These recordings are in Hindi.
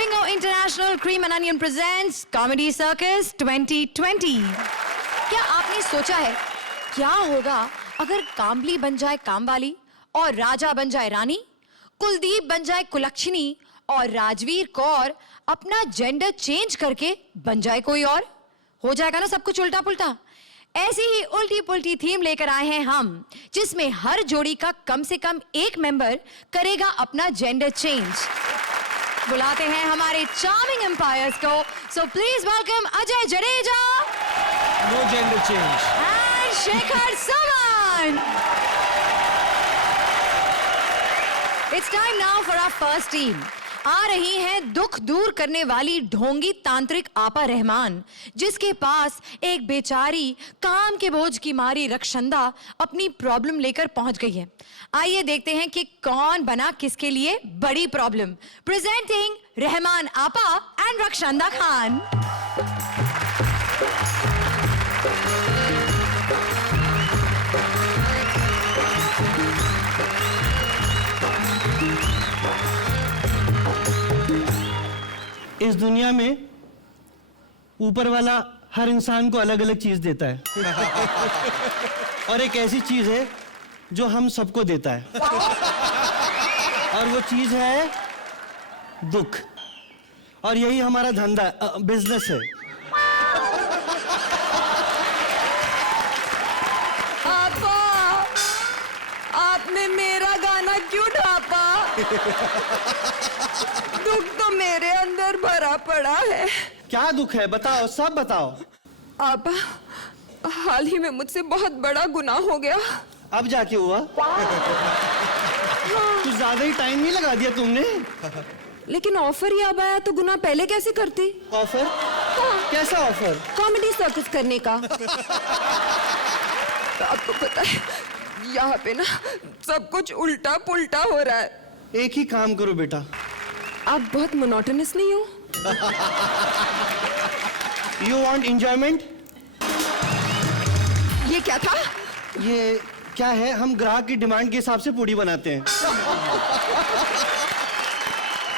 Bingo International Cream and Onion presents Comedy Circus 2020. क्या आपने सोचा है क्या होगा अगर कामली बन जाए कामवाली और राजा बन जाए रानी, कुलदीप बन जाए कुलक्षणी और राजवीर कौर अपना जेंडर चेंज करके बन जाए कोई और? हो जाएगा ना सब कुछ उल्टा पुल्टा। ऐसी ही उल्टी पुल्टी थीम लेकर आए हैं हम, जिसमें हर जोड़ी का कम से कम एक मेंबर करेगा अपना जेंडर चेंज। बुलाते हैं हमारे चार्मिंग एम्पायर्स को। So please welcome Ajay Jadeja, no gender change, and Shekhar Suman. It's time now for our first team. आ रही हैं दुख दूर करने वाली ढोंगी तांत्रिक आपा रहमान, जिसके पास एक बेचारी काम के बोझ की मारी रक्षंदा अपनी प्रॉब्लम लेकर पहुंच गई है। आइए देखते हैं कि कौन बना किसके लिए बड़ी प्रॉब्लम। प्रेजेंटिंग रहमान आपा एंड रक्षंदा खान। इस दुनिया में ऊपर वाला हर इंसान को अलग अलग चीज देता है और एक ऐसी चीज है जो हम सबको देता है और वो चीज है दुख। और यही हमारा धंधा बिजनेस है। आपा, आपने मेरा गाना क्यों ढापा? दुख तो मेरे अंदर भरा पड़ा है। क्या दुख है बताओ, सब बताओ। आपा, हाल ही में मुझसे बहुत बड़ा गुनाह हो गया। अब जाके हुआ? कुछ ज्यादा ही टाइम नहीं लगा दिया तुमने? लेकिन ऑफर ही अब आया तो गुनाह पहले कैसे करती? ऑफर? कैसा ऑफर? कॉमेडी सर्कस करने का। तो आपको पता है यहाँ पे ना सब कुछ उल्टा पुल्टा हो रहा है। एक ही काम करो बेटा। आप बहुत मोनोटोनस नहीं हो? You want enjoyment? ये क्या था? ये क्या है? हम ग्राहक की डिमांड के हिसाब से पूड़ी बनाते हैं।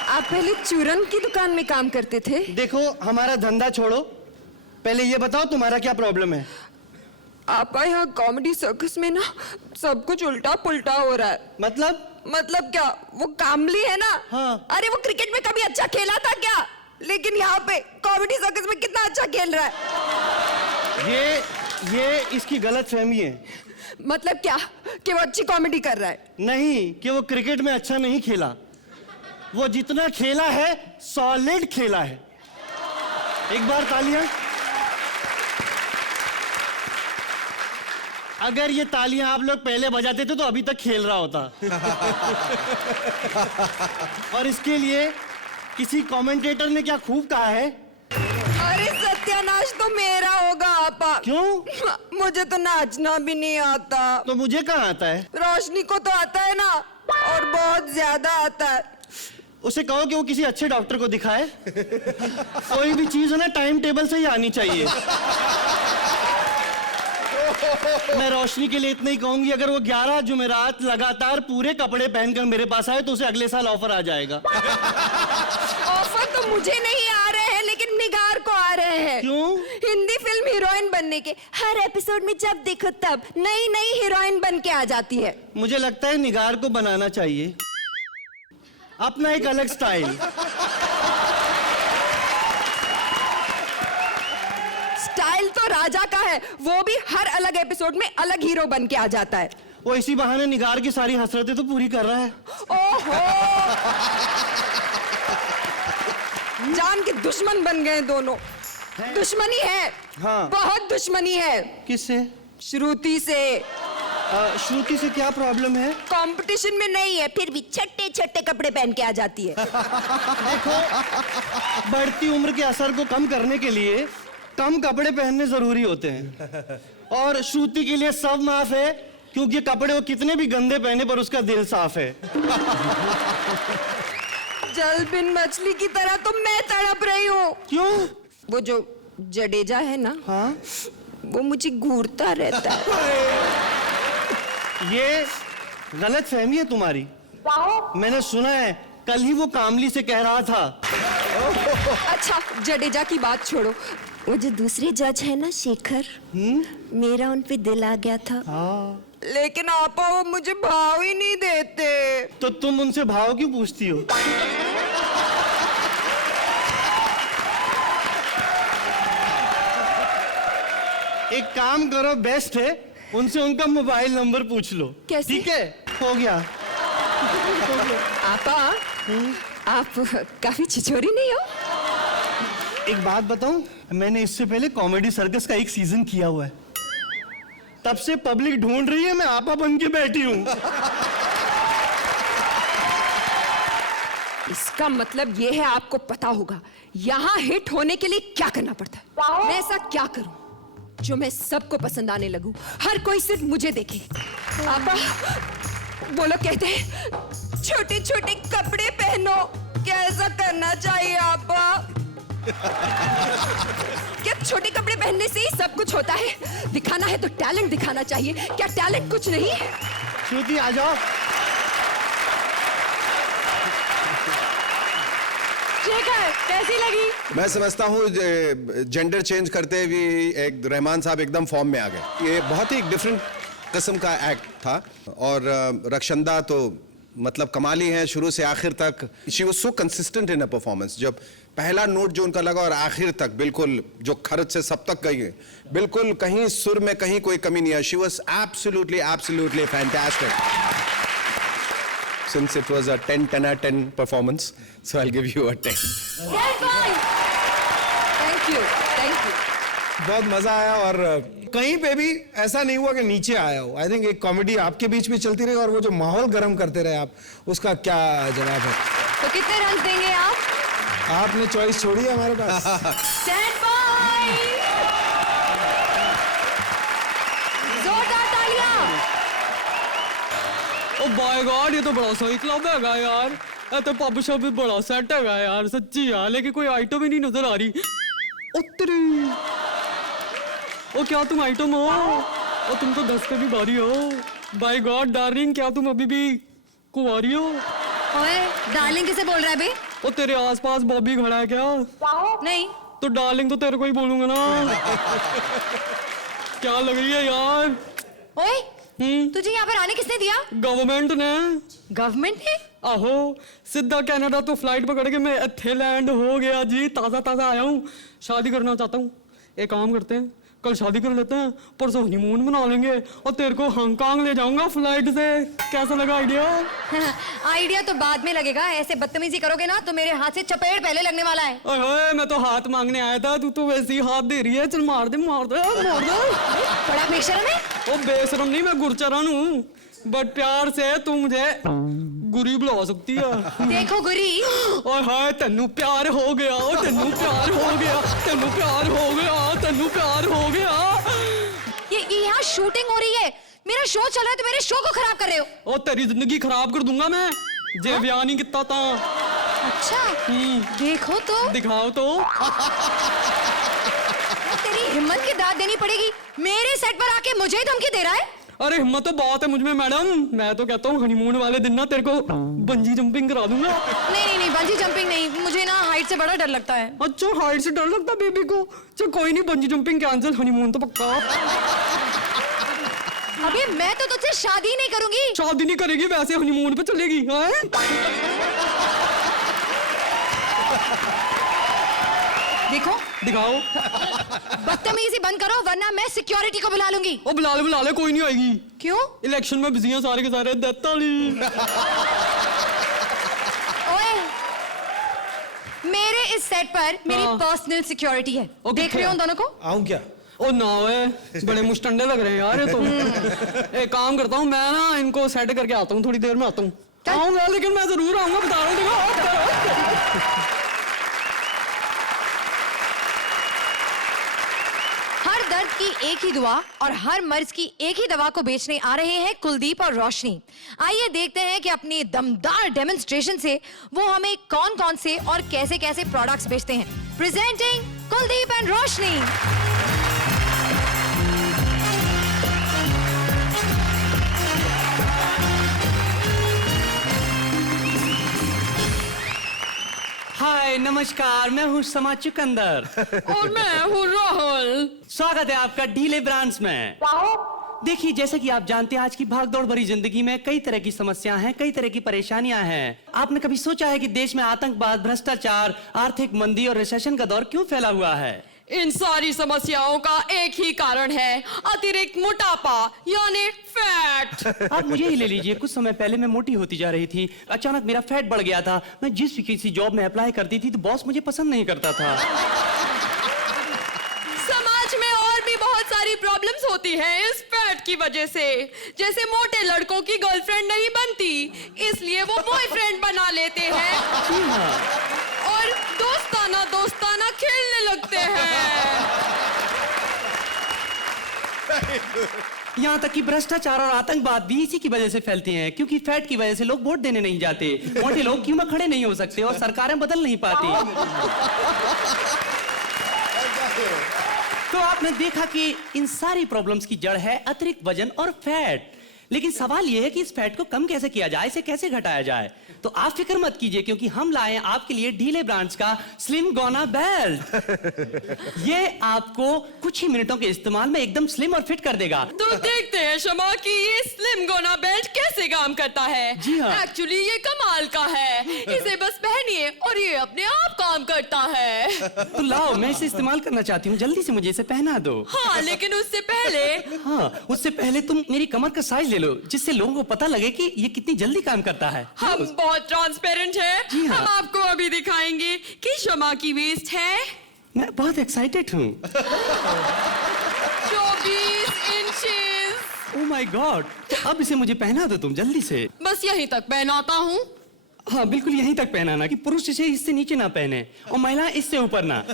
आप पहले चूरन की दुकान में काम करते थे? देखो हमारा धंधा छोड़ो, पहले ये बताओ तुम्हारा क्या प्रॉब्लम है? आपा, यहाँ कॉमेडी सर्कस में ना सब कुछ उल्टा पुल्टा हो रहा है। मतलब क्या? वो कामली है ना? हाँ। अरे वो क्रिकेट में कभी अच्छा खेला था क्या? लेकिन यहाँ पे कॉमेडी सर्कस में कितना अच्छा खेल रहा है। ये इसकी गलत फहमी है। मतलब क्या कि वो अच्छी कॉमेडी कर रहा है? नहीं कि वो क्रिकेट में अच्छा नहीं खेला, वो जितना खेला है सॉलिड खेला है। एक बार तालियां। अगर ये तालियां आप लोग पहले बजाते थे तो अभी तक खेल रहा होता। और इसके लिए किसी कमेंटेटर ने क्या खूब कहा है? अरे सत्यानाश तो मेरा होगा आपा। क्यों? मुझे तो नाचना भी नहीं आता। तो मुझे कहाँ आता है? रोशनी को तो आता है ना, और बहुत ज्यादा आता है। उसे कहो कि वो किसी अच्छे डॉक्टर को दिखाए। कोई भी चीज है ना टाइम टेबल से ही आनी चाहिए। मैं रोशनी के लिए इतना ही कहूंगी, अगर वो 11 जुमेरात लगातार पूरे कपड़े पहनकर मेरे पास आए तो उसे अगले साल ऑफर आ जाएगा। ऑफर तो मुझे नहीं आ रहे हैं, लेकिन निगार को आ रहे हैं। क्यों? हिंदी फिल्म हीरोइन बनने के हर एपिसोड में जब देखो तब नई नई हीरोइन बन के आ जाती है। मुझे लगता है निगार को बनाना चाहिए अपना एक अलग स्टाइल। स्टाइल तो राजा का है, वो भी हर अलग एपिसोड में अलग हीरो बन के आ जाता है। वो इसी बहाने निगार की सारी हसरतें तो पूरी कर रहा है। ओहो, जान के दुश्मन बन गए दोनों। दुश्मनी है। हाँ। बहुत दुश्मनी है। किससे? श्रुति से। श्रुति से क्या प्रॉब्लम है? कंपटीशन में नहीं है, फिर भी छट्टे छट्टे कपड़े पहन के आ जाती है। देखो, बढ़ती उम्र के असर को कम करने के लिए कम कपड़े पहनने जरूरी होते हैं। और श्रुति के लिए सब माफ है, क्योंकि कपड़े वो कितने भी गंदे पहने पर उसका दिल साफ है। जल बिन मछली की तरह तो मैं तड़प रही हूँ। क्यों? वो जो जडेजा है ना, हाँ, वो मुझे घूरता रहता है। ये गलत फहमी है तुम्हारी। मैंने सुना है कल ही वो कामली से कह रहा था अच्छा जडेजा की बात छोड़ो, वो जो दूसरे जज है ना शेखर, मेरा उन पे दिल आ गया था। लेकिन आपा वो मुझे भाव ही नहीं देते। तो तुम उनसे भाव क्यों पूछती हो? एक काम करो, बेस्ट है, उनसे उनका मोबाइल नंबर पूछ लो। कैसे? ठीक है, हो गया। आपा आप काफी छिछोरी नहीं हो? एक बात बताऊं, मैंने इससे पहले कॉमेडी सर्कस का एक सीजन किया हुआ है। तब से पब्लिक ढूंढ रही है, मैं आपा बन के बैठी हूं। इसका मतलब ये है आपको पता होगा यहाँ हिट होने के लिए क्या करना पड़ता है। मैं ऐसा क्या करूं जो मैं सबको पसंद आने लगूं, हर कोई सिर्फ मुझे देखे। आपा वो लोग कहते हैं छोटे छोटे कपड़े पहनो, क्या ऐसा करना चाहिए आपा? क्या छोटे कपड़े पहनने से ही सब कुछ होता है? दिखाना है तो टैलेंट दिखाना चाहिए, क्या टैलेंट कुछ नहीं? श्रुति आ जाओ। शेखर कैसी लगी? मैं समझता हूँ जेंडर चेंज करते हुए एक रहमान साहब एकदम फॉर्म में आ गए। ये बहुत ही डिफरेंट किस्म का एक्ट था। और रक्षंदा तो मतलब कमाली है शुरू से आखिर तक। She was so consistent in a performance. जब पहला नोट जो उनका लगा और आखिर तक बिल्कुल जो खर्च से सब तक गई, बिल्कुल कहीं सुर में कहीं कोई कमी नहीं है। She was absolutely fantastic. Since it was a 10 out of 10 performance, so I'll give you a 10. Thank you. बहुत मजा आया और कहीं पे भी ऐसा नहीं हुआ कि नीचे आया हो। आई थिंक एक कॉमेडी आपके बीच में चलती रही और वो जो माहौल गर्म करते रहे आप, उसका क्या जवाब है? तो कितने रन देंगे आप? आपने चॉइस छोड़ी है हमारे पास। Stand by. जोरदार तालियां। ओ बाय गॉड, ये तो बड़ा सही क्लब है यार। ये तो पब शॉप भी बड़ा सेट है यार, सच्ची यार। लेकिन कोई आइटम ही नहीं नजर आ रही। उत्तरी ओ क्या तुम आइटम हो? ओ तुम तो 10 पे भी भारी हो। बाय गॉड डार्लिंग, क्या तुम अभी भी कुंवारी हो? ओए डार्लिंग किसे बोल रहा है बे? ओ तेरे आसपास बॉबी खड़ा है क्या? नहीं तो डार्लिंग तो तेरे को ही बोलूंगा ना। क्या लग रही है यार? ओए तुझे यहाँ पर आने किसने दिया? गवर्नमेंट ने। गवर्नमेंट ने? आहो सीधा कनाडा तो फ्लाइट पकड़ के मैं इत्थे लैंड हो गया जी। ताज़ा आया हूँ, शादी करना चाहता हूँ। एक काम करते हैं, कल शादी कर लेते हैं, परसों हनीमून मना लेंगे और तेरे को हांगकांग ले जाऊंगा फ्लाइट से। कैसा लगा आइडिया? आइडिया तो बाद में लगेगा, ऐसे बदतमीजी करोगे ना तो मेरे हाथ से चपेट पहले लगने वाला है। ओए मैं तो हाथ मांगने आया था, तू तो वैसे ही हाथ दे रही है। चल मार दे। बड़ा बेशरम है। ओ बेशरम नहीं, मैं गुरचरण हूँ, बट प्यार से तू मुझे गुरी बुला सकती है। देखो गुरी। ओए हाय तेनू प्यार हो गया, तेनू प्यार हो गया, तेनू प्यार हो गया, तेनू प्यार हो गया। ये यहाँ शूटिंग हो रही है, मेरा शो चल रहा है तो मेरे शो को खराब कर रहे हो। ओ तेरी जिंदगी खराब कर दूंगा मैं जे ब्याह नहीं किता ता। अच्छा देखो तो। दिखाओ तो। तेरी हिम्मत की दाद देनी पड़ेगी, मेरे सेट पर आके मुझे ही धमकी दे रहा है। अरे हिम्मत तो बहुत है मुझ में मैडम। मैं तो कहता हूँ हनीमून वाले दिन ना तेरे को बंजी जंपिंग करा दूंगा। नहीं बंजी जंपिंग नहीं, मुझे ना हाइट से बड़ा डर लगता है। अच्छा हाइट से डर लगता बेबी को? चल कोई नहीं, बंजी जंपिंग कैंसिल, हनीमून तो पक्का। अबे मैं तो तुझसे शादी नहीं करूंगी। शादी नहीं करेगी, वैसे हनीमून पे चलेगी। देखो दिखाओ। बदतमीजी बंद करो वरना मैं सिक्योरिटी को बुला लूंगी। ओ बुला ले, कोई नहीं आएगी। क्यों? इलेक्शन में बिजी हैं सारे के सारे। ओए मेरे इस सेट पर मेरी पर्सनल सिक्योरिटी है। देख रहे हो उन दोनों को? आऊं क्या? ओ ना ओए, बड़े मुस्टंडे लग रहे हैं यार ये तो। एक काम करता हूँ मैं ना, इनको सेट करके आता हूँ, थोड़ी देर में आता हूँ। आऊंगा, लेकिन मैं जरूर आऊंगा, बता रहा हूँ। हर दर्द की एक ही दुआ और हर मर्ज की एक ही दवा को बेचने आ रहे हैं कुलदीप और रोशनी। आइए देखते हैं कि अपनी दमदार डेमोन्स्ट्रेशन से वो हमें कौन-कौन से और कैसे-कैसे प्रोडक्ट्स बेचते हैं। प्रेजेंटिंग कुलदीप एंड रोशनी। हाय नमस्कार, मैं हूँ समा चुकंदर। और मैं हूँ राहुल। स्वागत है आपका ढीले ब्रांड्स में। देखिए, जैसे कि आप जानते हैं, आज की भागदौड़ भरी जिंदगी में कई तरह की समस्याएं हैं, कई तरह की परेशानियां हैं। आपने कभी सोचा है कि देश में आतंकवाद, भ्रष्टाचार, आर्थिक मंदी और रिसेशन का दौर क्यों फैला हुआ है? इन सारी समस्याओं का एक ही कारण है, अतिरिक्त मोटापा यानी फैट। आप मुझे ही ले लीजिए, कुछ समय पहले मैं मोटी होती जा रही थी, अचानक मेरा फैट बढ़ गया था। मैं जिस भी किसी जॉब में अप्लाई करती थी तो बॉस मुझे पसंद नहीं करता था। समाज में और भी बहुत सारी प्रॉब्लम्स होती हैं इस फैट की वजह से। जैसे मोटे लड़कों की गर्लफ्रेंड नहीं बनती, इसलिए वो बॉयफ्रेंड बना लेते हैं। जी हाँ। और दोस्ताना दोस्ताना खेलने लगते हैं। यहाँ तक कि भ्रष्टाचार और आतंकवाद भी इसी की वजह से फैलते हैं, क्योंकि फैट की वजह से लोग वोट देने नहीं जाते, मोटे लोग क्यों में खड़े नहीं हो सकते और सरकारें बदल नहीं पाती। तो आपने देखा कि इन सारी प्रॉब्लम्स की जड़ है अतिरिक्त वजन और फैट। लेकिन सवाल यह है कि इस फैट को कम कैसे किया जाए, इसे कैसे घटाया जाए। तो आप फिक्र मत कीजिए, क्योंकि हम लाए हैं आपके लिए ढीले ब्रांड्स का स्लिम गोना बेल्ट। ये आपको कुछ ही मिनटों के इस्तेमाल में एकदम स्लिम और फिट कर देगा। तो देखते हैं शमा कि ये स्लिम गोना बेल्ट कैसे काम करता है। जी हाँ। एक्चुअली ये कमाल का है, इसे बस पहनिए और ये अपने आप काम करता है। तो लाओ, मैं इसे इस्तेमाल करना चाहती हूँ, जल्दी से मुझे इसे पहना दो। हाँ, लेकिन उससे पहले तुम मेरी कमर का साइज ले लो, जिससे लोगों को पता लगे कि ये कितनी जल्दी काम करता है। हम बहुत ट्रांसपेरेंट हैं। जी हाँ। हम आपको अभी दिखाएंगे कि शमा की वेस्ट है मैं बहुत एक्साइटेड हूँ। 24 इंचेस। Oh my God! तो अब इसे मुझे पहना दो तुम जल्दी से। बस यहीं तक पहनाता हूँ। हाँ, बिल्कुल यहीं तक पहनाना कि पुरुष इसे इससे नीचे ना पहने और महिला इससे ऊपर ना।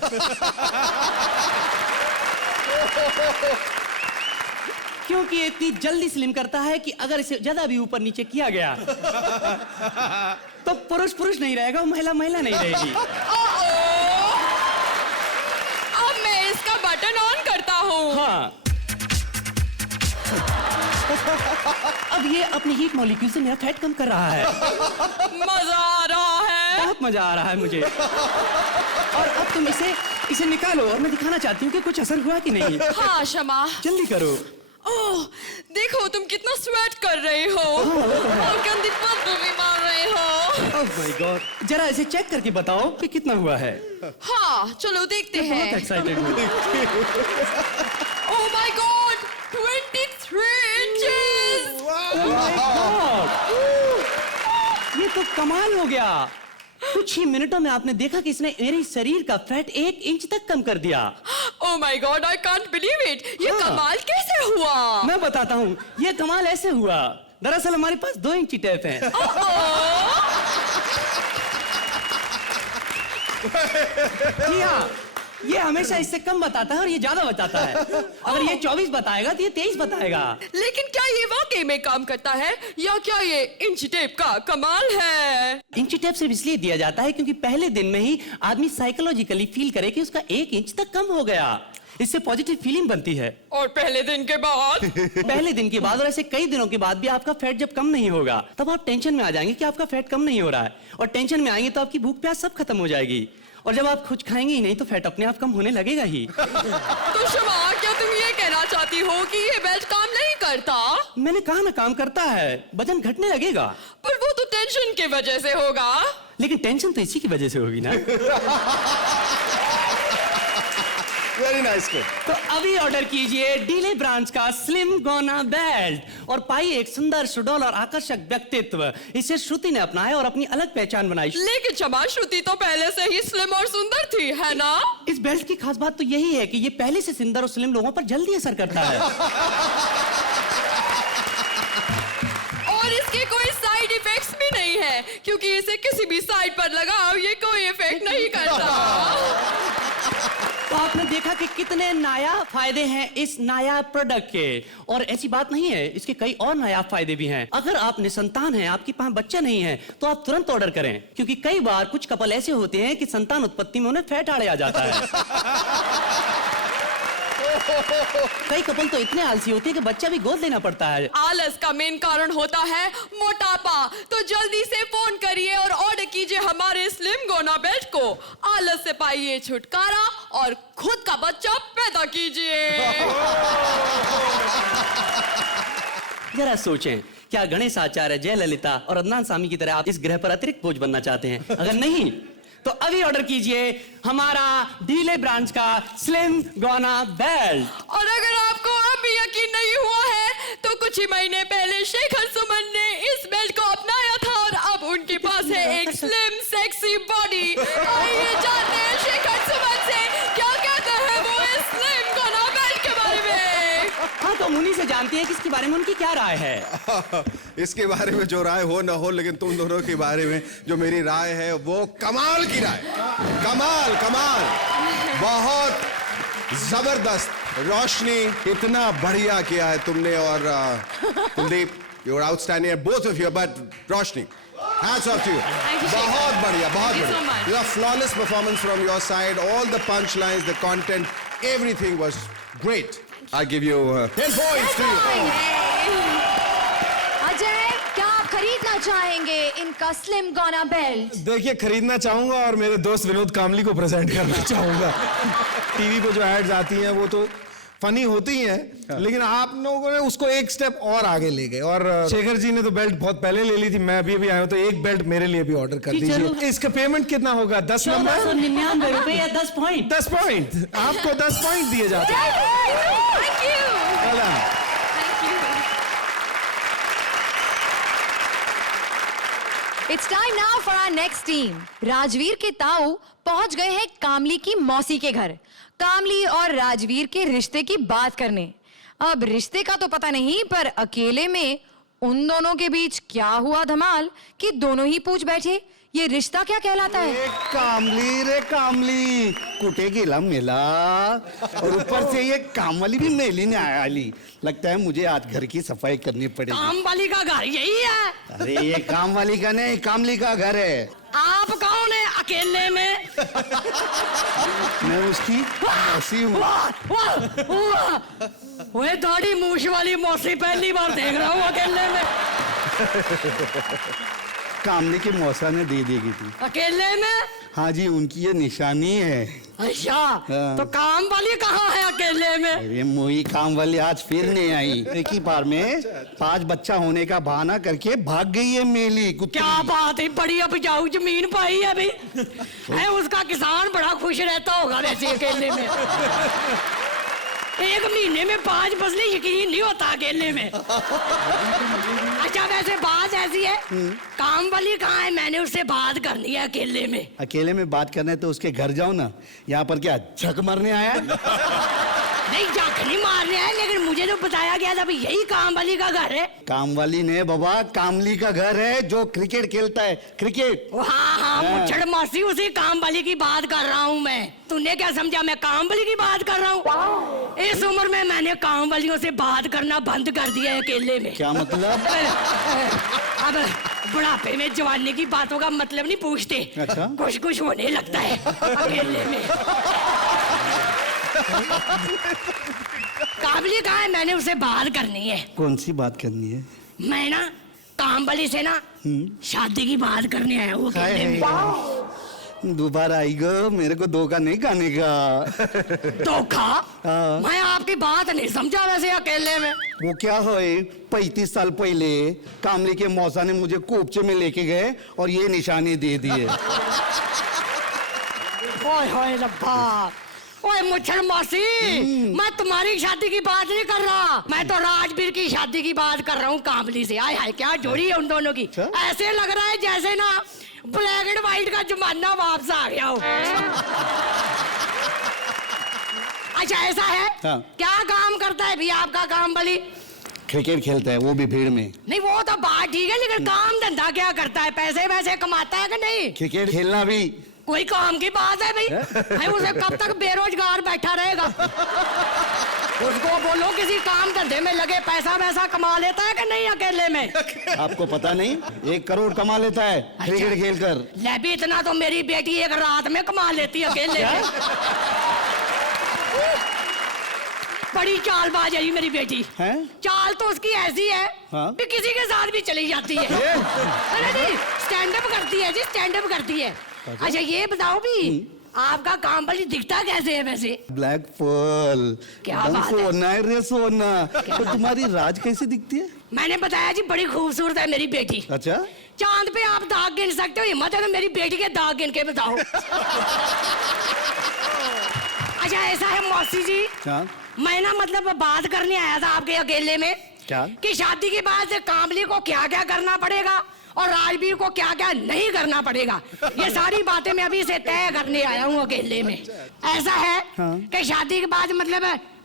क्योंकि ये इतनी जल्दी स्लिम करता है कि अगर इसे ज्यादा भी ऊपर नीचे किया गया तो पुरुष पुरुष नहीं रहेगा और महिला महिला नहीं रहेगी। अब मैं इसका बटन ऑन करता हूँ। हाँ। अब ये अपनी हीट मॉलिक्यूल से मेरा फैट कम कर रहा है। मजा आ रहा है। बहुत मजा आ रहा है मुझे। और अब तुम इसे निकालो और मैं दिखाना चाहती हूँ कि कुछ असर हुआ कि नहीं। हाँ शमा, जल्दी करो। ओह, देखो तुम कितना स्वेट कर रहे हो और गंदी बदबू भी मार रहे हो। Oh my God! जरा इसे चेक करके बताओ कि कितना हुआ है। हाँ, चलो देखते मैं बहुत हैं। एक्साइटेड हूँ। Oh my God, 23 inches. Oh my God! ये तो कमाल हो गया। कुछ ही मिनटों में आपने देखा कि इसने मेरे शरीर का फैट 1 इंच तक कम कर दिया। Oh my God, I can't believe it. ये हाँ। कमाल कैसे हुआ? मैं बताता हूँ, ये कमाल ऐसे हुआ। दरअसल हमारे पास 2 इंची टेप है। जी हाँ, ये हमेशा इससे कम बताता है और ये ज्यादा बताता है। अगर ये 24 बताएगा तो ये 23 बताएगा। लेकिन क्या ये वाकई में काम करता है या क्या ये इंच टेप का कमाल है? इंची टेप सिर्फ इसलिए दिया जाता है क्योंकि पहले दिन में ही आदमी साइकोलॉजिकली फील करे कि उसका 1 इंच तक कम हो गया। इससे पॉजिटिव फीलिंग बनती है। और पहले दिन के बाद? पहले दिन के बाद और ऐसे कई दिनों के बाद भी आपका फैट जब कम नहीं होगा तब आप टेंशन में आ जाएंगे कि आपका फैट कम नहीं हो रहा है, और टेंशन में आएंगे तो आपकी भूख प्यास सब खत्म हो जाएगी, और जब आप कुछ खाएंगे ही नहीं तो फैट अपने आप कम होने लगेगा ही। तो शमा, क्या तुम ये कहना चाहती हो कि ये बेल्ट काम नहीं करता? मैंने कहा ना, काम करता है, वजन घटने लगेगा। पर वो तो टेंशन की वजह से होगा। लेकिन टेंशन तो इसी की वजह से होगी ना। Very nice. तो अभी ऑर्डर कीजिए ढीले ब्रांड्स का स्लिम गोना बेल्ट और पाइए एक सुंदर सुडौल और आकर्षक व्यक्तित्व। इसे श्रुति ने अपनाया और अपनी अलग पहचान बनाई। लेकिन शमा, श्रुति तो पहले से ही स्लिम और सुंदर थी, है ना? इस बेल्ट की खास बात तो यही है कि ये पहले से सुंदर और स्लिम लोगों पर जल्दी असर करता है। और इसके कोई साइड इफेक्ट्स भी नहीं है, क्योंकि इसे किसी भी साइड पर लगाओ ये कोई इफेक्ट नहीं करता। तो आपने देखा कि कितने नायाब फायदे हैं इस नायाब प्रोडक्ट के, और ऐसी बात नहीं है, इसके कई और नायाब फायदे भी हैं। अगर आप निसंतान हैं, आपके पास बच्चा नहीं है, तो आप तुरंत ऑर्डर करें, क्योंकि कई बार कुछ कपल ऐसे होते हैं कि संतान उत्पत्ति में उन्हें फैट आड़े आ जाता है। कई कपल तो इतने आलसी होते हैं कि बच्चा भी गोद लेना पड़ता है। आलस का मेन कारण होता है मोटापा। तो जल्दी से फोन करिए और ऑर्डर कीजिए हमारे स्लिम गोना बेल्ट को। आलस से पाइए छुटकारा और खुद का बच्चा पैदा कीजिए। जरा सोचें, क्या गणेश आचार्य, जयललिता और अदनान सामी की तरह आप इस ग्रह पर अतिरिक्त बोझ बनना चाहते हैं? अगर नहीं तो अभी ऑर्डर कीजिए हमारा डीले ब्रांच का स्लिम गोना बेल्ट। और अगर आपको अब भी यकीन नहीं हुआ है तो कुछ ही महीने पहले शेखर सुमन ने इस बेल्ट को अपनाया था और अब उनके पास है एक स्लिम सेक्सी बॉडी। आइए जानते हैं शेखर सुमन से क्या कहते हैं वो इस स्लिम गोना बेल्ट के बारे में। हाँ, तो हम उन्हीं से जानते हैं कि इसके बारे में उनकी क्या राय है। इसके बारे में जो राय हो ना हो, लेकिन तुम दोनों के बारे में जो मेरी राय है वो कमाल की राय। कमाल कमाल, बहुत जबरदस्त। रोशनी, इतना बढ़िया किया है तुमने। और Kuldeep, you are outstanding both of you, but Roshni, hats off to you. बहुत बढ़िया, बहुत बढ़िया। You have flawless performance from your side. All the punchlines, the content, everything was great. I give you 10 points to you. Ajay, क्या आप खरीदना चाहेंगे इनका स्लिम गोना बेल्ट? देखिए, खरीदना चाहूंगा और मेरे दोस्त विनोद कामली को प्रेजेंट करना चाहूंगा। टीवी पे जो एड्स आती हैं वो तो फनी होती हैं, लेकिन आप लोगों ने उसको एक स्टेप और आगे ले गए। और शेखर जी ने तो बेल्ट बहुत पहले ले ली थी, मैं अभी आया हूं, तो एक बेल्ट मेरे लिए भी ऑर्डर कर दीजिए। इसका पेमेंट कितना होगा? 10 नंबर 1499 रुपए या 10 पॉइंट? 10 पॉइंट। आपको 10 पॉइंट दिए जाते हैं। Thank you. Well done. Thank you. It's time now for our next team. Rajveer के ताऊ पहुंच गए हैं कामली की मौसी के घर, कामली और राजवीर के रिश्ते की बात करने। अब रिश्ते का तो पता नहीं, पर अकेले में उन दोनों के बीच क्या हुआ धमाल कि दोनों ही पूछ बैठे ये रिश्ता क्या कहलाता है। कामली रे कामली, कुटे गेला मेला, और ऊपर से ये कामवाली भी मेली ने आली। लगता है मुझे आज घर की सफाई करनी पड़ेगी। काम वाली का घर यही है। अरे ये कामवाली का नहीं, कामली का घर है। आप कौन है अकेले में? मैं उसकी मौसी हूँ। वो दाढ़ी मूछ वाली मौसी पहली बार देख रहा हूँ अकेले में। कामली की मौसा ने दे देगी थी। अकेले में? हाँ जी, उनकी ये निशानी है। अच्छा, हाँ। तो काम वाली कहाँ है अकेले में? अरे मोई काम वाली आज फिर नहीं आई। एक ही बार में 5 बच्चा होने का बहाना करके भाग गई है मेली कुत्ती। क्या बात है, बड़ी उपजाऊ जमीन पाई है अभी। है उसका किसान बड़ा खुश रहता होगा वैसे अकेले में। एक महीने में 5 फसलें यकीन नहीं होता अकेले में। अच्छा, वैसे बात ऐसी है, काम वाली कहाँ है? मैंने उससे बात करनी है अकेले में। अकेले में बात करना है तो उसके घर जाओ ना। यहाँ पर क्या झक मारने आया? नहीं, जख नहीं मारने है, लेकिन मुझे तो बताया गया था यही काम वाली का घर है। काम वाली ने बाबा, कामली का घर है जो क्रिकेट खेलता है, क्रिकेट। हाँ, मुच्छड़ मासी, उसी काम वाली की बात कर रहा हूँ मैं। तूने क्या समझा मैं काम वाली की बात कर रहा हूँ? इस उम्र में मैंने काम वालियों से बात करना बंद कर दिया है अकेले में। क्या मतलब? अब बुढ़ापे में जवानी की बातों का मतलब नहीं पूछते। अच्छा? कुछ कुछ होने लगता है अकेले में। काबली कहाँ है? मैंने उसे बात करनी है। कौन सी बात करनी है? मैं ना काम वाली से ना शादी की बात करने आया हूँ अकेले में। दोबारा आई गो, मेरे को धोखा नहीं खाने का। धोखा? हाँ। मैं आपकी बात नहीं समझा वैसे अकेले में। वो क्या है, 35 साल पहले कामली के मौसा ने मुझे कोपचे में लेके गए और ये निशानी दे दिए। ओए होए रब्बा, ओए मुच्छड़ मौसी, मैं तुम्हारी शादी की बात नहीं कर रहा, मैं तो राजवीर की शादी की बात कर रहा हूँ कामली से। आय हाय, क्या जोड़ी है उन दोनों की। ऐसे लग रहा है जैसे ना ब्लैक एंड व्हाइट का जमाना वापस आ गया हो। अच्छा, ऐसा है? हाँ। क्या काम करता है भी आपका काम वाली? क्रिकेट खेलता है, वो भी भीड़ में। नहीं, वो तो बात ठीक है, लेकिन काम धंधा क्या करता है? पैसे वैसे कमाता है कि नहीं? क्रिकेट खेलना भी कोई काम की बात है भाई? भाई उसे कब तक बेरोजगार बैठा रहेगा? उसको बोलो किसी काम धंधे में लगे, पैसा वैसा कमा लेता है कि नहीं अकेले में? आपको पता नहीं, 1 करोड़ कमा लेता है क्रिकेट खेलकर। ले भी, इतना तो मेरी बेटी एक रात में कमा लेती है अकेले में। बड़ी चालबाज है जी मेरी बेटी। हैं? चाल तो उसकी ऐसी है हाँ? कि किसी के साथ भी चली जाती है। अरे जी स्टैंड अप करती है जी, स्टैंड अप करती है। अच्छा ये बताओ भी आपका कामवाली दिखता कैसे है वैसे? Black pearl. क्या एकदम बात है? सोना है रे सोना। तो तुम्हारी राज कैसे दिखती है? मैंने बताया जी बड़ी खूबसूरत है मेरी बेटी। अच्छा, चांद पे आप दाग गिन सकते हो, हिम्मत है तो मेरी बेटी के दाग गिन के बताओ। अच्छा ऐसा है मौसी जी, हाँ? मैं ना मतलब बात करने आया था आपके अकेले में क्या? कि शादी के बाद कामली को क्या क्या करना पड़ेगा और राजवीर को क्या क्या नहीं करना पड़ेगा। ये सारी बातें मैं अभी से तय करने आया हूँ अकेले में। ऐसा है कि शादी के बाद मतलब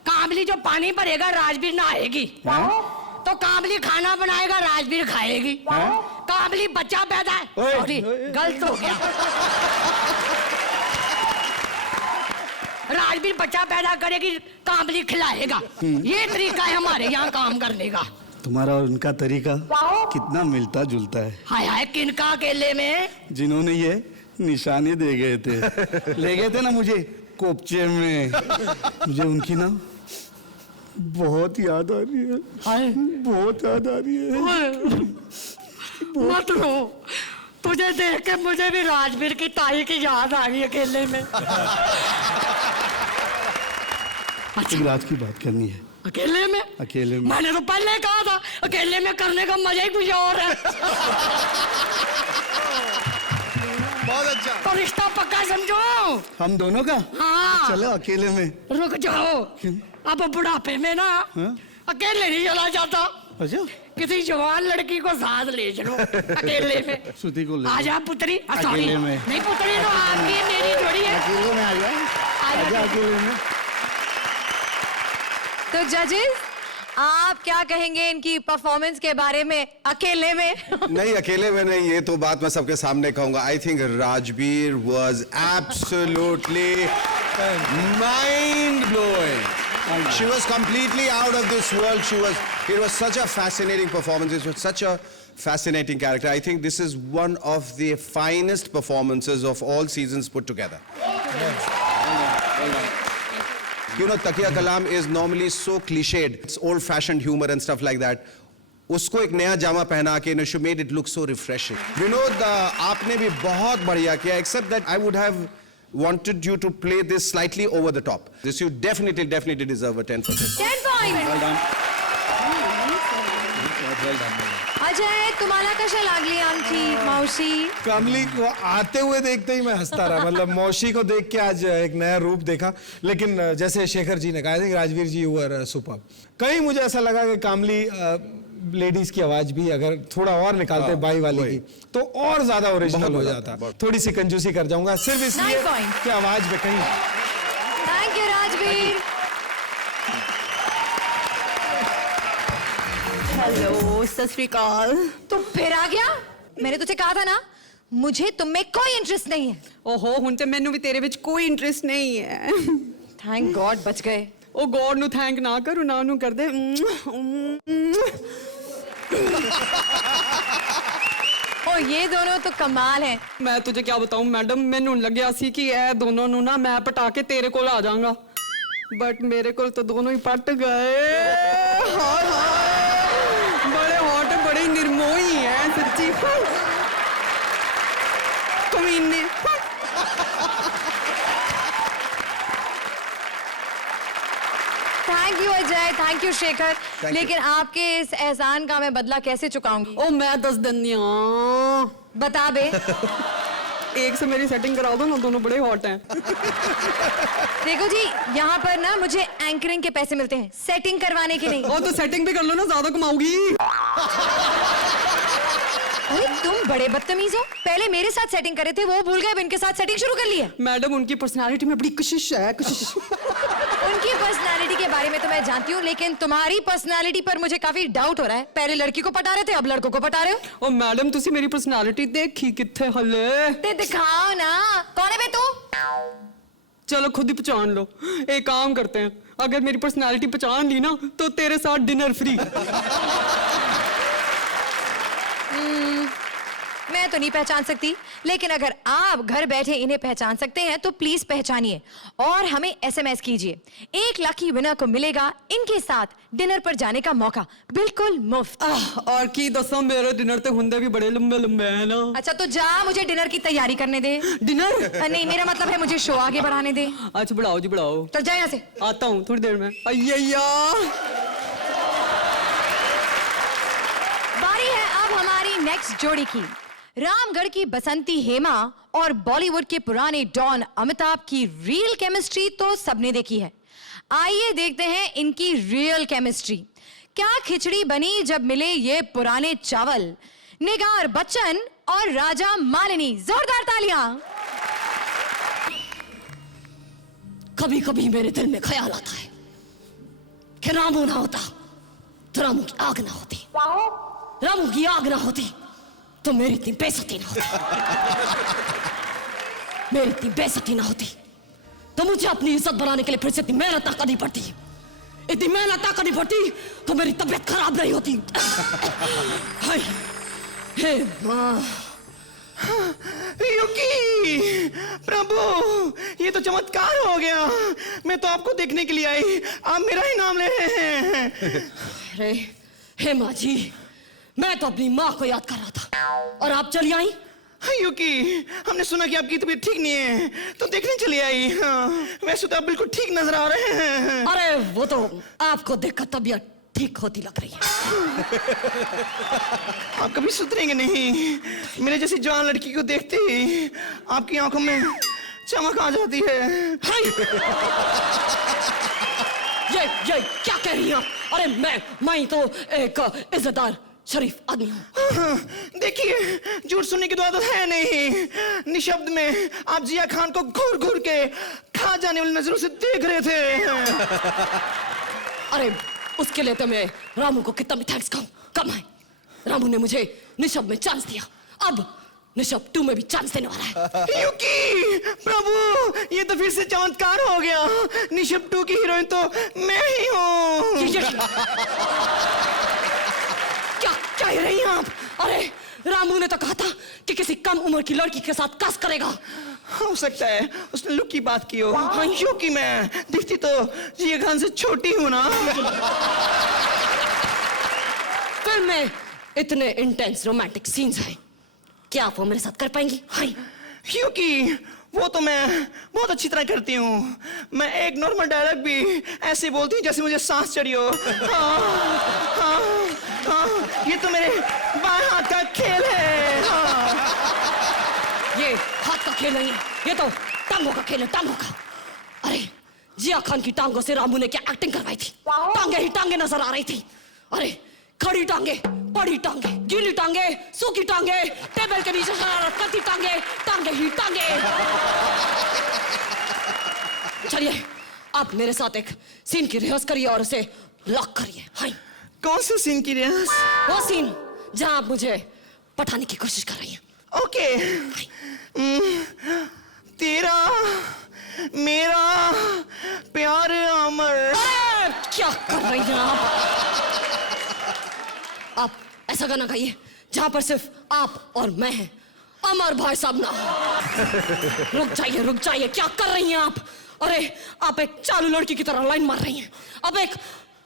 कामली जो पानी भरेगा राजवीर नहाएगी, तो कामली खाना बनाएगा राजवीर खाएगी, कामली बच्चा पैदा सॉरी गलत हो गया, राजवीर बच्चा पैदा करेगी, कामली खिलाएगा। ये तरीका है हमारे यहाँ काम करने का। तुम्हारा और उनका तरीका कितना मिलता जुलता है। हाय हाय किनका अकेले में? जिन्होंने ये निशाने दे गए थे, ले गए थे ना मुझे कोपचे में, मुझे उनकी ना बहुत याद आ रही है। बहुत याद आ रही है। मत रो, तुझे देख के मुझे भी राजवीर की ताई की याद आ गई अकेले में। तुम राज की बात करनी है अकेले में? अकेले में। मैंने तो पहले कहा था अकेले में करने का मजा ही कुछ और है। बहुत अच्छा। तो रिश्ता पक्का समझो। हम दोनों का? हाँ। चलो अकेले में। रुक जाओ, अब बुढ़ापे में ना अकेले नहीं चला जाता, अच्छा, किसी जवान लड़की को साथ ले चलो अकेले में। श्रुति को ले आजा पुत्री, सॉरी अकेले में। नहीं पुत्री तो आपकी मेरी जोड़ी है। अकेले में आ जा। आजा अकेले में। तो जजेस आप क्या कहेंगे इनकी परफॉर्मेंस के बारे में अकेले में? नहीं अकेले में नहीं, ये तो बात मैं सबके सामने कहूंगा। I think Rajveer was absolutely mind blowing. She was completely out of this world. It was such a fascinating performance. It was such a fascinating character. I think this is one of the finest performances of all seasons put together. You know, Takiya Kalam is normally so cliched. It's old-fashioned humor and stuff like that. उसको एक नया जामा पहना के she made it look so refreshing. Vinod, आपने भी बहुत बढ़िया किया. Except that I would have wanted you to play this slightly over the top. This you definitely deserve a 10 for this. 10 points. Well done. Ajay तुम्हाला कशा लागली आमची मावशी? कमली को आते हुए देखते ही मैं हंसता रहा। मतलब मौशी को देख के आज एक नया रूप देखा। लेकिन जैसे शेखर जी ने कहा था, राजवीर जी वर सुपर। कहीं मुझे ऐसा लगा कि कामली लेडीज की आवाज भी अगर थोड़ा और निकालते बाई वाली की तो और ज्यादा ओरिजिनल हो जाता। थोड़ी सी कंजूसी कर जाऊंगा सिर्फ इसलिए कि आवाज में कहीं। Thank you Rajveer. हेलो सत श्री अकाल। तू फिर आ गया? मैंने तुझे कहा था ना मुझे तुम में कोई इंटरेस्ट नहीं है। ओहो हुन ते मैनू भी तेरे विच कोई इंटरेस्ट नहीं है। थैंक गॉड बच गए। ओ गॉड नु थैंक ना करू ना नु कर दे। ओ ये दोनों तो कमाल हैं। मैं तुझे क्या बताऊं मैडम, मैनू लग्या सी कि ए दोनों नु ना मैं पटा के तेरे कोल आ जाऊंगा, बट मेरे कोल तो दोनों ही पट गए। हाय हाय बड़े हॉट बड़े निर्मोही हैं सच्ची कमीने। Thank you Ajay, thank you Shekhar. लेकिन आपके इस एहसान का मैं बदला कैसे चुकाऊंगी? ओ मैं 10 दिन बता बे। एक से मेरी सेटिंग करा दो ना, दोनों बड़े हॉट हैं। देखो जी यहाँ पर ना मुझे एंकरिंग के पैसे मिलते हैं, सेटिंग करवाने के नहीं। ओ तो सेटिंग भी कर लो ना, ज्यादा कमाओगी। अरे तुम बड़े बदतमीज हो, पहले मेरे साथ सेटिंग करे थे वो भूल गए, इनके साथ सेटिंग शुरू कर ली है। मैडम उनकी पर्सनालिटी में बड़ी कशिश है, कशिश। उनकी पर्सनालिटी के बारे में तो मैं जानती हूँ, लेकिन तुम्हारी पर्सनालिटी पर मुझे काफी डाउट हो रहा है। पहले लड़की को पटा रहे थे, अब लड़कों को पटा रहे हो। ओ मैडम तुसी मेरी पर्सनालिटी देखी किथे हले? ते दिखाओ ना, कौन है बे तू? चलो खुद ही पहचान लो। एक काम करते हैं, अगर मेरी पर्सनालिटी पहचान ली ना तो तेरे साथ डिनर फ्री। मैं मैं तो नहीं पहचान सकती, लेकिन अगर आप घर बैठे इन्हें पहचान सकते हैं तो प्लीज पहचानिए और हमें SMS कीजिए। एक लकी विनर को मिलेगा इनके साथ डिनर पर जाने का मौका, बिल्कुल मुफ्त। और की दसा मेरे डिनर ते हुंदे भी बड़े लंबे लंबे हैं ना। अच्छा तो जा, मुझे डिनर की तैयारी करने दे। डिनर? नहीं, मेरा मतलब है मुझे शो आगे बढ़ाने दे। अच्छा बढ़ाओ जी बढ़ाओ। चल जा यहाँ से। आता हूँ थोड़ी देर में। अय्या बारी है अब हमारी नेक्स्ट जोड़ी की। रामगढ़ की बसंती हेमा और बॉलीवुड के पुराने डॉन अमिताभ की रियल केमिस्ट्री तो सबने देखी है। आइए देखते हैं इनकी रियल केमिस्ट्री। क्या खिचड़ी बनी जब मिले ये पुराने चावल। निगार बच्चन और राजा मालिनी, जोरदार तालियां। कभी कभी मेरे दिल में ख्याल आता है कि रामू ना होता तो रामू की आग ना होती, रामू की आग ना होती तो मेरी इतनी बेइज्जती ना होती, मेरी इतनी बेइज्जती ना होती तो मुझे अपनी इज्जत बनाने के लिए फिर से इतनी मेहनत ना करनी पड़ती, इतनी मेहनत ना करनी पड़ती तो मेरी तबीयत खराब नहीं होती। हाय हे माँ। युकी, प्रभु ये तो चमत्कार हो गया। मैं तो आपको देखने के लिए आई, आप मेरा ही नाम ले रहे हैं। अरे हे माँ जी, मैं तो अपनी माँ को याद कर रहा था और आप चली आई। युकी, हमने सुना कि आपकी तबीयत ठीक नहीं है तो देखने चली आई। हाँ, वैसे तो आप बिल्कुल ठीक नजर आ रहे हैं। अरे वो तो आपको देखकर तबीयत ठीक होती लग रही है। आप कभी सुधरेंगे नहीं। मेरे जैसी जवान लड़की को देखते ही आपकी आंखों में चमक आ जाती है। ये क्या कह रही हैं आप? अरे मैं तो एक इज्जतदार शरीफ आदमी हूँ। देखिए, झूठ सुनने की तो आदत है नहीं। निशब्द में आप जिया खान को घूर घूर के खा जाने वाली नजरों से देख रहे थे। अरे उसके लिए तो मैं रामू को कितना भी थैंक्स कहूँ कम है। रामू ने मुझे निशब्द में चांस दिया, अब निशब्द 2 में भी चांस देने वाला है। युकी, प्रभु ये तो फिर से चमत्कार हो गया। निशब्द 2 की हीरोइन तो मैं ही हूँ। क्या कह रही हैं आप? अरे रामू ने तो कहा था कि किसी कम उम्र की लड़की के साथ कास्ट करेगा। हो सकता है उसने लुक की बात की हो। हाँ, युकी मैं दिखती तो जिया खान से छोटी हूँ ना। फिल्म में इतने इंटेंस रोमांटिक सीन्स हैं, क्या आप वो मेरे साथ कर पाएंगी? हाँ क्योंकि वो तो मैं बहुत अच्छी तरह करती हूँ। मैं एक नॉर्मल डायलॉग भी ऐसे बोलती हूँ जैसे मुझे सांस चढ़ी हो। हाँ, हाँ, हाँ, ये तो मेरे बाएं हाथ का खेल है। हाँ। ये हाथ का खेल नहीं है, ये तो टांगों का खेल है, टांगों का। अरे जिया खान की टांगों से रामू ने क्या एक्टिंग करवाई थी। टांगे ही टांगे नजर आ रही थी। अरे खड़ी टांगे, बड़ी टांगे, गीली टांगे, सूखी टांगे, टेबल के नीचे शरारत करती टांगे, टांगे ही टांगे। चलिए आप मेरे साथ एक सीन की रिहर्स करिए और उसे लॉक करिए। हाँ। कौन से सीन की रिहर्स? वो सीन जहां आप मुझे पटाने की कोशिश कर रही हैं। ओके। तेरा मेरा प्यार अमर। क्या कर रही हैं आप ऐसा गाना गाइए जहां पर सिर्फ आप और मैं हैं, अमर भाई साहब ना। रुक जाइए, क्या कर रही हैं आप? अरे आप एक चालू लड़की की तरह लाइन मार रही हैं, अब एक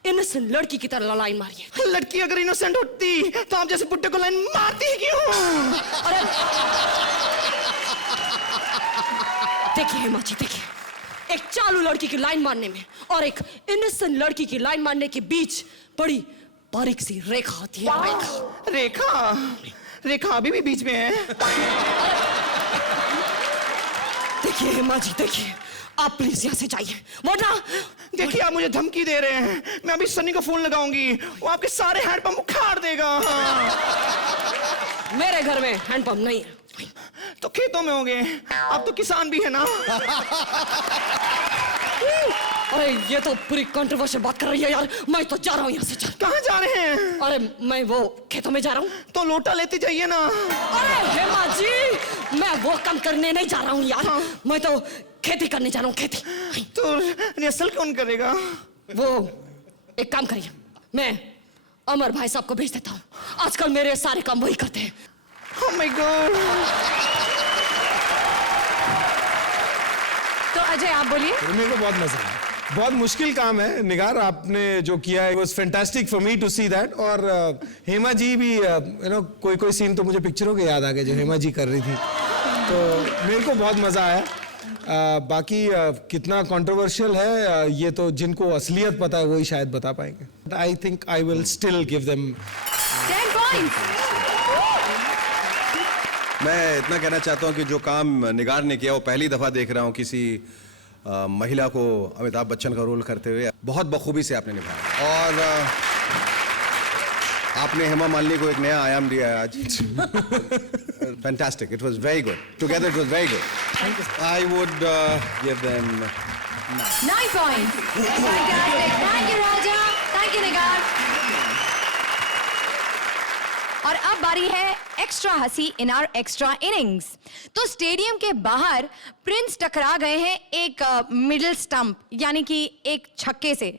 इनोसेंट लड़की की तरह लाइन मारिए। लड़की अगर इनोसेंट होती तो आप जैसे बुड्ढे को लाइन मारती क्यों? अरे देखिए हेमा जी, देखिए, एक चालू लड़की की लाइन मारने में और एक इनोसेंट लड़की की लाइन मारने के बीच बड़ी बारीक सी रेखा होती है। रेखा अभी भी बीच में है। देखिए हेमा जी, देखिए, आप प्लीज यहाँ से जाइए, वरना देखिए आप मुझे धमकी दे रहे हैं। मैं अभी सनी को फोन लगाऊंगी, वो आपके सारे हैंडपंप उखाड़ देगा। मेरे घर में हैंडपंप नहीं है। तो खेतों में होंगे, आप तो किसान भी है ना। अरे ये तो पूरी कंट्रोवर्शियल बात कर रही है यार। मैं तो जा रहा हूँ यहाँ से। चल। कहाँ जा रहे हैं? अरे मैं वो खेतों में जा रहा हूँ। तो लोटा लेते जाइए ना। अरे हेमा जी, मैं वो काम करने नहीं जा रहा हूँ यार। हाँ। मैं तो खेती करने जा रहा हूँ, खेती। तो रिहर्सल कौन करेगा? वो एक काम करिए, मैं अमर भाई साहब को भेज देता हूँ, आजकल मेरे सारे काम वही करते हैं। Oh my God. तो अजय आप बोलिए। मेरे को बहुत मजा आया, बहुत मुश्किल काम है निगार, आपने जो किया है was fantastic for me to see that. और हेमा जी भी यू नो कोई सीन तो मुझे पिक्चरों के याद आ गए जो हेमा जी कर रही थी, तो मेरे को बहुत मजा आया। बाकी कितना कंट्रोवर्शियल है ये तो जिनको असलियत पता है वही शायद बता पाएंगे। I think I will still give them 10 points. मैं इतना कहना चाहता हूं कि जो काम निगार ने किया वो पहली दफा देख रहा हूं किसी महिला को अमिताभ बच्चन का रोल करते हुए। बहुत बखूबी से आपने निभाया और आपने हेमा मालिनी को एक नया आयाम दिया है आज। Fantastic, it was very good, together it was very good. I would give them 9 points. Fantastic. Thank you, Raja. Thank you, निगार। और अब बारी है एक्स्ट्रा हंसी इन आवर एक्स्ट्रा इनिंग्स। तो स्टेडियम के बाहर प्रिंस टकरा गए हैं एक मिडिल स्टंप यानी कि एक छक्के से,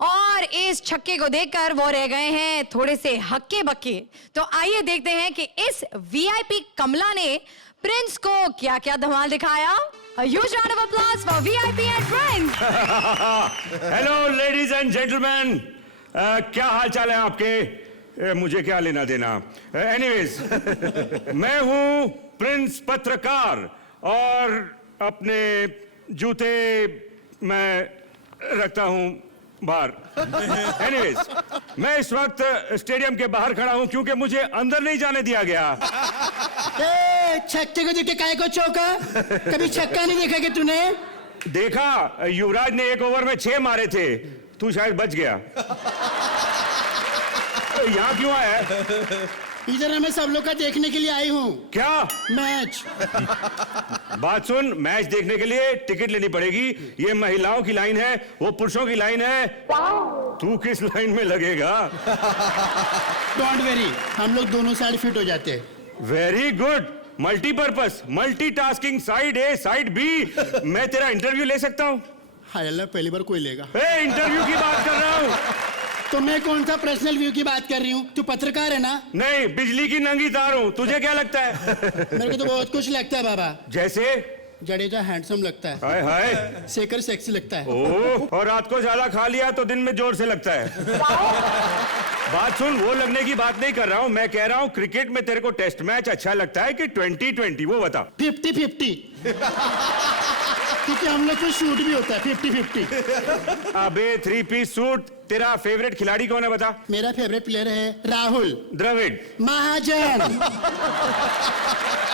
और इस छक्के को देखकर वो रह गए हैं थोड़े से हक्के बक्के। तो आइए देखते हैं कि इस वीआईपी कमला ने प्रिंस को क्या क्या धमाल दिखाया। A huge round of applause for VIP and Prince. Hello ladies and gentleman, क्या हाल चाल है आपके? मुझे क्या लेना देना। एनीवेज मैं हूं प्रिंस पत्रकार और अपने जूते मैं रखता हूं बाहर। एनीवेज मैं इस वक्त स्टेडियम के बाहर खड़ा हूं क्योंकि मुझे अंदर नहीं जाने दिया गया। छक्के को देख के काहे को चौका? कभी छक्का नहीं देखा कि तूने? देखा, युवराज ने 1 ओवर में 6 मारे थे, तू शायद बच गया। यहाँ क्यों आया है? इधर मैं सब लोग का देखने के लिए आई हूँ। क्या? मैच। बात सुन, मैच देखने के लिए टिकट लेनी पड़ेगी। ये महिलाओं की लाइन है, वो पुरुषों की लाइन है। तू किस लाइन में लगेगा? डोंट वेरी, हम लोग दोनों साइड फिट हो जाते हैं। Very good, multipurpose, multitasking, side A side B. मैं तेरा इंटरव्यू ले सकता हूँ? हाय अल्लाह, पहली बार कोई लेगा। इंटरव्यू की बात कर रहा हूँ। तो मैं कौन सा पर्सनल व्यू की बात कर रही हूँ? तू पत्रकार है ना? नहीं, बिजली की नंगी तार हूँ। तुझे क्या लगता है? मेरे को तो बहुत कुछ लगता है बाबा। जैसे? जडेजा हैंडसम लगता है। हाय हाय। शेखर सेक्सी लगता है। ओह, और रात को ज्यादा खा लिया तो दिन में जोर से लगता है। बात सुन, वो लगने की बात नहीं कर रहा हूँ, मैं कह रहा हूँ क्रिकेट में तेरे को टेस्ट मैच अच्छा लगता है कि 2020? वो बता। 50-50 क्योंकि हम लोग को शूट भी होता है 50-50। अबे 3 पीस सूट, तेरा फेवरेट खिलाड़ी कौन है बता? मेरा फेवरेट प्लेयर है राहुल द्रविड़ महाजन।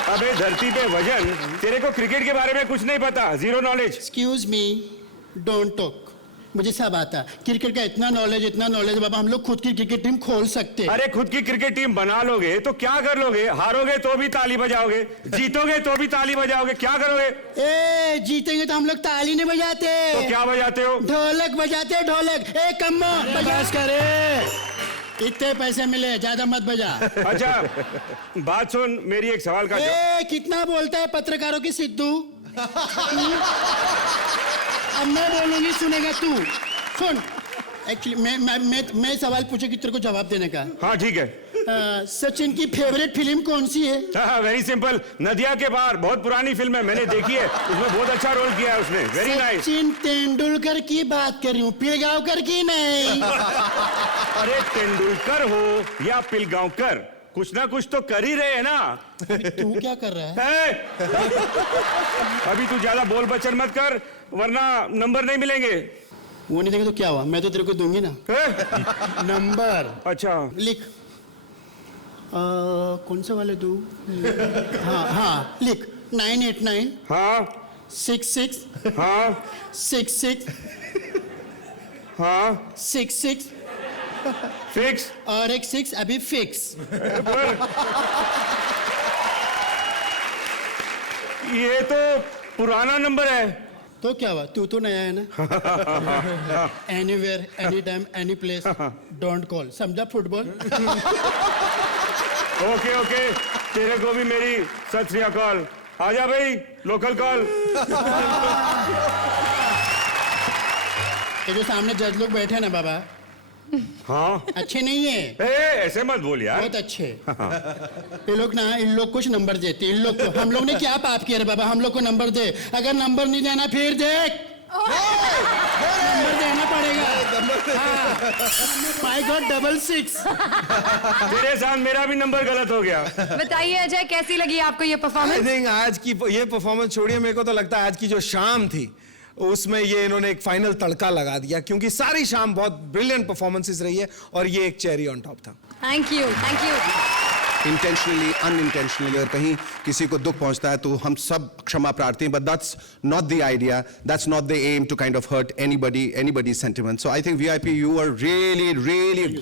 अबे धरती पे वजन, तेरे को क्रिकेट के बारे में कुछ नहीं पता, zero knowledge. Excuse me, don't talk, मुझे सब आता। क्रिकेट का इतना नॉलेज बाबा, हम लोग खुद की क्रिकेट टीम खोल सकते। अरे खुद की क्रिकेट टीम बना लोगे तो क्या कर लोगे? हारोगे तो भी ताली बजाओगे, जीतोगे तो भी ताली बजाओगे, क्या करोगे? ए जीतेंगे तो हम लोग ताली नहीं बजाते। तो क्या बजाते हो? ढोलक बजाते, ढोलक। ए कम्मो बजास करे, इतने पैसे मिले, ज्यादा मत बजा। अच्छा बात सुन, मेरी एक सवाल का कितना बोलता है पत्रकारों की सिद्धू? अब मैं बोलूंगी, सुनेगा तू। सुन, एक्चुअली मैं सवाल पूछे कि तेरे को जवाब देने का। हाँ ठीक है। सचिन की फेवरेट फिल्म कौन सी है? वेरी सिंपल, नदिया के पार, बहुत पुरानी फिल्म है, मैंने देखी है, उसमें बहुत अच्छा रोल किया है उसने। Very nice. सचिन तेंदुलकर की बात कर रही हूँ, पिलगांवकर की नहीं। अरे तेंदुलकर हो या पिलगांवकर, कुछ ना कुछ तो कर ही रहे हैं ना। तू क्या कर रहा है? अभी तू ज्यादा बोल बचन मत कर वरना नंबर नहीं मिलेंगे। वो नहीं देंगे तो क्या हुआ, मैं तो तेरे को दूंगी ना नंबर। अच्छा लिख। कौन सा वाले दू? हाँ लिख। 989। हाँ 66। हाँ 66। हाँ 66 फिक्स। और एक 6 अभी फिक्स। ये तो पुराना नंबर है। तो क्या हुआ, तू तो नया है ना। Anywhere, any time, any place, don't call, समझा? फुटबॉल। ओके ओके, तेरे को भी मेरी सत श्री अकाल। आजा भाई, लोकल कॉल। ये जो सामने जज लोग बैठे ना बाबा, हाँ अच्छे नहीं है, ऐसे मत बोल यार। बहुत अच्छे। ये लोग ना, इन लोग कुछ नंबर देते, इन लोग को, हम लोग ने क्या पाप किया रे बाबा, हम लोग को नंबर दे, अगर नंबर नहीं देना फिर देख नंबर देना पड़ेगा। My God, 66। तेरे साथ मेरा भी नंबर गलत हो गया। बताइए अजय, कैसी लगी आपको ये आई परफॉर्मेंस? थिंक आज की ये परफॉर्मेंस छोड़िए, मेरे को तो लगता है आज की जो शाम थी उसमें ये इन्होंने एक फाइनल तड़का लगा दिया, क्योंकि सारी शाम बहुत ब्रिलियंट परफॉर्मेंसेस रही है और ये एक चेरी ऑन टॉप था। Thank you, thank you. Intentionally unintentionally और कहीं किसी को दुख पहुंचता है तो हम सब क्षमा प्रार्थी हैं, but that's not the idea, that's not the aim to kind of hurt anybody's sentiment. So I think VIP, you are really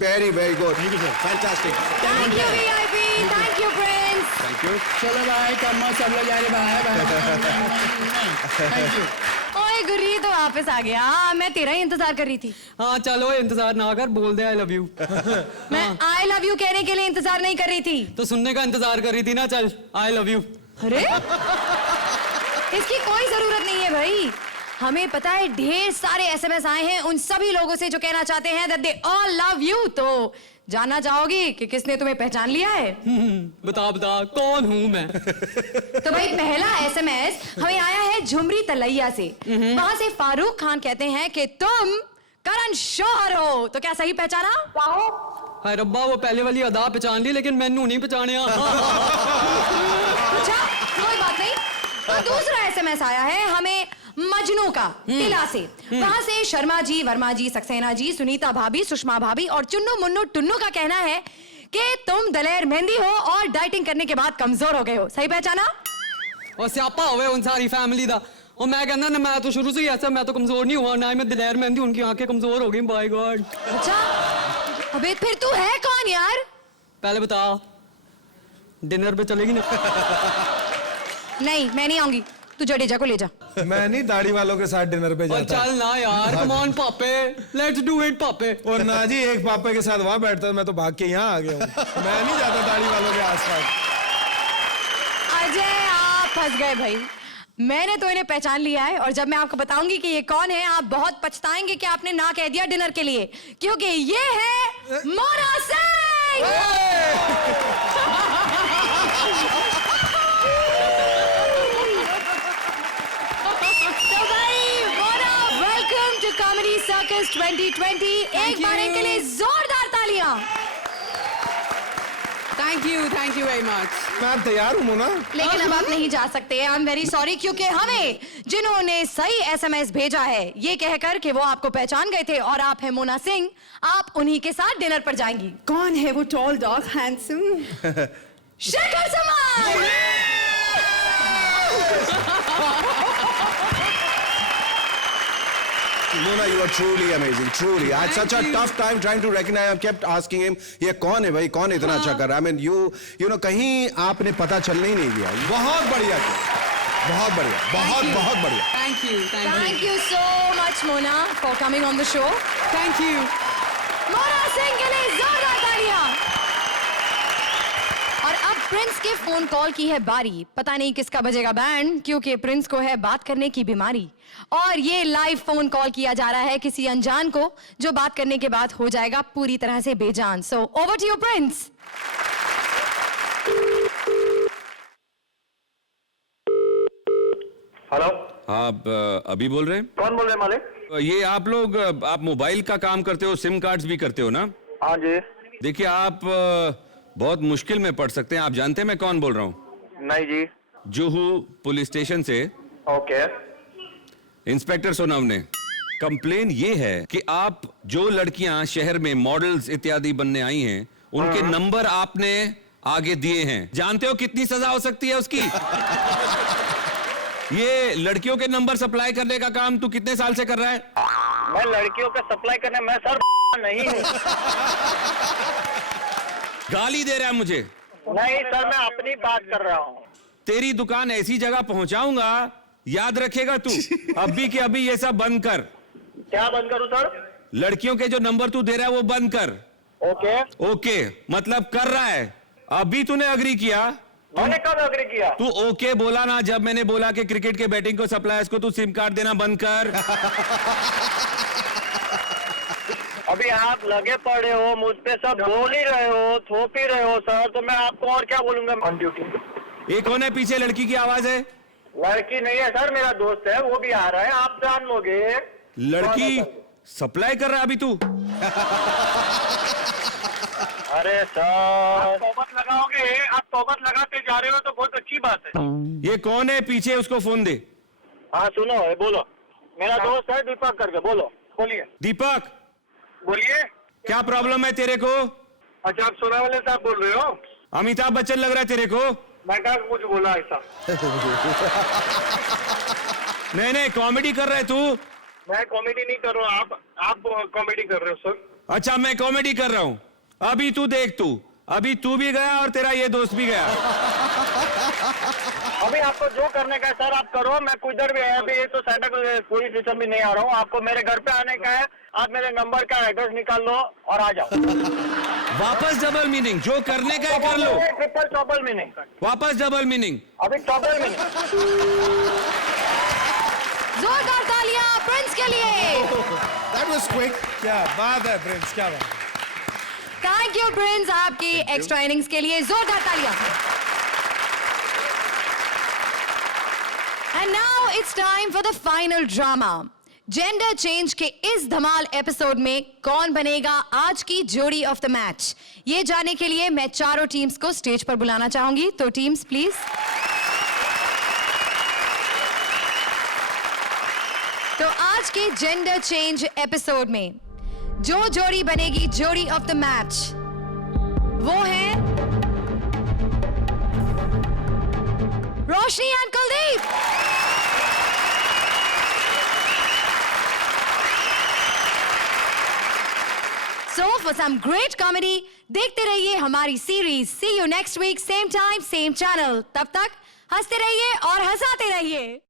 very good. Fantastic. Thank you VIP, thank you Prince. Thank you. चलो भाई, कम्मा सब लोग जा रहे बाय। Thank you. ओए गुरी तो वापस आ गया। मैं तेरा ही इंतजार कर रही थी। हाँ चलो, इंतजार ना कर, बोल दे आई लव यू। मैं आई लव यू कहने के लिए इंतजार नहीं कर रही थी। तो सुनने का इंतजार कर रही थी ना, चल आई लव यू। अरे इसकी कोई जरूरत नहीं है भाई, हमें पता है ढेर सारे SMS आए हैं उन सभी लोगों से जो कहना चाहते हैं that they all love you। तो जानना चाहोगी कि किसने तुम्हें पहचान लिया है? बता बता, कौन हूँ मैं? तो भाई पहला SMS हमें आया है झुमरी तलैया से। वहां से फारूक खान कहते हैं कि तुम करण शोहर हो। तो क्या सही पहचाना? हाय रब्बा, वो पहले वाली अदा पहचान ली लेकिन मैनू नहीं पहचानिया। अच्छा कोई बात नहीं। तो दूसरा SMS आया है हमें मजनू का टिला से। वहां से शर्मा जी, वर्मा जी, सक्सेना जी, सुनीता भाभी, सुषमा भाभी और चुन्नू मुन्नू टुन्नू का कहना है कि तुम दलेर मेहंदी हो और डाइटिंग करने के बाद कमजोर हो गए हो। सही पहचाना? और स्यापा हुए उन सारी फैमिली दा। और मैं कहना ना, मैं तो शुरू से ही ऐसा, मैं तो कमजोर नहीं हुआ, ना ही मैं दिलेर मेहंदी, उनकी आंखें कमजोर हो गई। By god. अच्छा अबे फिर तू है कौन यार? पहले बता, डिनर पे चलेगी ना? नहीं मैं नहीं आऊंगी, तू जडेजा को ले जा। मैं नहीं दाढ़ी वालों के साथ डिनर पे और जाता। चल ना यार, कम ऑन पापे, लेट्स डू इट पापे। और ना जी, एक पापा के साथ वहां बैठता, मैं तो भाग के यहाँ आ गया हूँ। मैं नहीं जाता दाढ़ी वालों के आसपास। अजय आप फंस गए भाई, मैंने तो इन्हें पहचान लिया है और जब मैं आपको बताऊंगी कि ये कौन है आप बहुत पछताएंगे कि आपने ना कह दिया डिनर के लिए, क्योंकि ये है मोना सिंह। तो भाई Mona, welcome to comedy circus 2020। एक बार इनके लिए जोरदार तालियां। Thank you very much. मैं तैयार हूँ मोना। लेकिन अब आप नहीं जा सकते, आई एम वेरी सॉरी, क्योंकि हमें जिन्होंने सही SMS भेजा है ये कहकर कि वो आपको पहचान गए थे और आप हैं मोना सिंह, आप उन्हीं के साथ डिनर पर जाएंगी। कौन है वो टॉल डॉग हैंडसम? शेखर समाज। Mona, you are truly amazing, truly. I had such a tough time trying to recognize. I kept asking him, ये कौन है भाई, कौन इतना अच्छा कर रहा है? I mean, you know, कहीं आपने पता चलने ही नहीं दिया। बहुत बढ़िया किया, बहुत बढ़िया, बहुत बढ़िया। Thank you so much Mona for coming on the show. Thank you. Mona Singh के लिए जोरदार तालियां। और अब प्रिंस के फोन कॉल की है बारी। पता नहीं किसका बजेगा बैंड, क्योंकि प्रिंस को है बात करने की बीमारी और ये लाइव फोन कॉल किया जा रहा है किसी अनजान को, जो बात करने के बाद हो जाएगा पूरी तरह से बेजान। So over to you Prince. Hello, आप अभी बोल रहे हैं? कौन बोल रहे हैं मालिक? ये आप लोग, आप मोबाइल का काम करते हो, सिम कार्ड्स भी करते हो ना? हाँ जी। देखिए आप बहुत मुश्किल में पड़ सकते हैं। आप जानते हैं मैं कौन बोल रहा हूँ? नहीं जी। जुहू पुलिस स्टेशन से ओके। इंस्पेक्टर सोनव ने कंप्लेन ये है कि आप जो लड़कियां शहर में मॉडल्स इत्यादि बनने आई हैं उनके नंबर आपने आगे दिए हैं। जानते हो कितनी सजा हो सकती है उसकी? ये लड़कियों के नंबर सप्लाई करने का काम तू कितने साल से कर रहा है? मैं लड़कियों का सप्लाई करने, मैं सर नहीं हूँ। गाली दे रहा है मुझे? नहीं सर, मैं अपनी बात कर रहा हूँ। तेरी दुकान ऐसी जगह पहुंचाऊंगा, याद रखेगा तू। अभी के अभी ये सब बंद कर। क्या बंद करूँ सर? लड़कियों के जो नंबर तू दे रहा है वो बंद कर। ओके। ओके मतलब कर रहा है। अभी तूने अग्री किया? मैंने कब अग्री किया? तू ओके बोला ना जब मैंने बोला कि क्रिकेट के बैटिंग को सप्लायर्स को तू सिम कार्ड देना बंद कर। अभी आप लगे पड़े हो, मुझ पे सब बोल ही रहे हो, थोप ही रहे हो सर, तो मैं आपको और क्या बोलूंगा ऑन ड्यूटी। ये कौन है पीछे? लड़की की आवाज है। लड़की नहीं है सर, मेरा दोस्त है, वो भी आ रहा है, आप जान लोगे। लड़की सप्लाई कर रहा है अभी तू? अरे सर, आप तोबत लगाओगे, आप तोबत लगाते जा रहे हो तो बहुत अच्छी बात है। ये कौन है पीछे? उसको फोन दे। हाँ सुनो, बोलो। मेरा दोस्त है दीपक करके, बोलो, बोलिए। दीपक, बोलिए। क्या प्रॉब्लम है तेरे को? अच्छा, आप सोनावाले साहब बोल रहे हो? अमिताभ बच्चन लग रहा है तेरे को। मैं क्या कुछ बोला ऐसा? नहीं, कॉमेडी कर रहा है तू। मैं कॉमेडी नहीं कर रहा हूँ, आप कॉमेडी कर रहे हो सर। अच्छा, मैं कॉमेडी कर रहा हूँ। अभी तू देख, अभी तू भी गया और तेरा ये दोस्त भी गया। अभी आपको जो करने का है सर आप करो, मैं किधर भी है अभी, ये तो सेंटर पुलिस स्टेशन भी नहीं आ रहा हूँ, आपको मेरे घर पे आने का है। आप मेरे नंबर का एड्रेस निकाल लो और आ जाओ। वापस डबल मीनिंग, जो करने का है कर लो। ट्रिपल डबल मीनिंग, वापस डबल मीनिंग, अभी डबल मीनिंग। जोरदार तालियां प्रिंस के लिए। That was quick. क्या बात है प्रिंस, क्या बात। थैंक यू प्रिंस, आपकी एक्स्ट्रा इनिंग्स के लिए जोरदार तालियां। And now it's time for the final drama. Gender change के इस धमाल एपिसोड में कौन बनेगा आज की जोड़ी ऑफ द मैच, ये जानने के लिए मैं चारों टीम्स को स्टेज पर बुलाना चाहूंगी। तो टीम्स प्लीज। तो आज के जेंडर चेंज एपिसोड में जो जोड़ी बनेगी जोड़ी ऑफ द मैच, वो है Roshni and Kuldeep. So for some great comedy, देखते रहिए हमारी series. See you next week, same time, same channel। तब तक हंसते रहिए और हंसाते रहिए।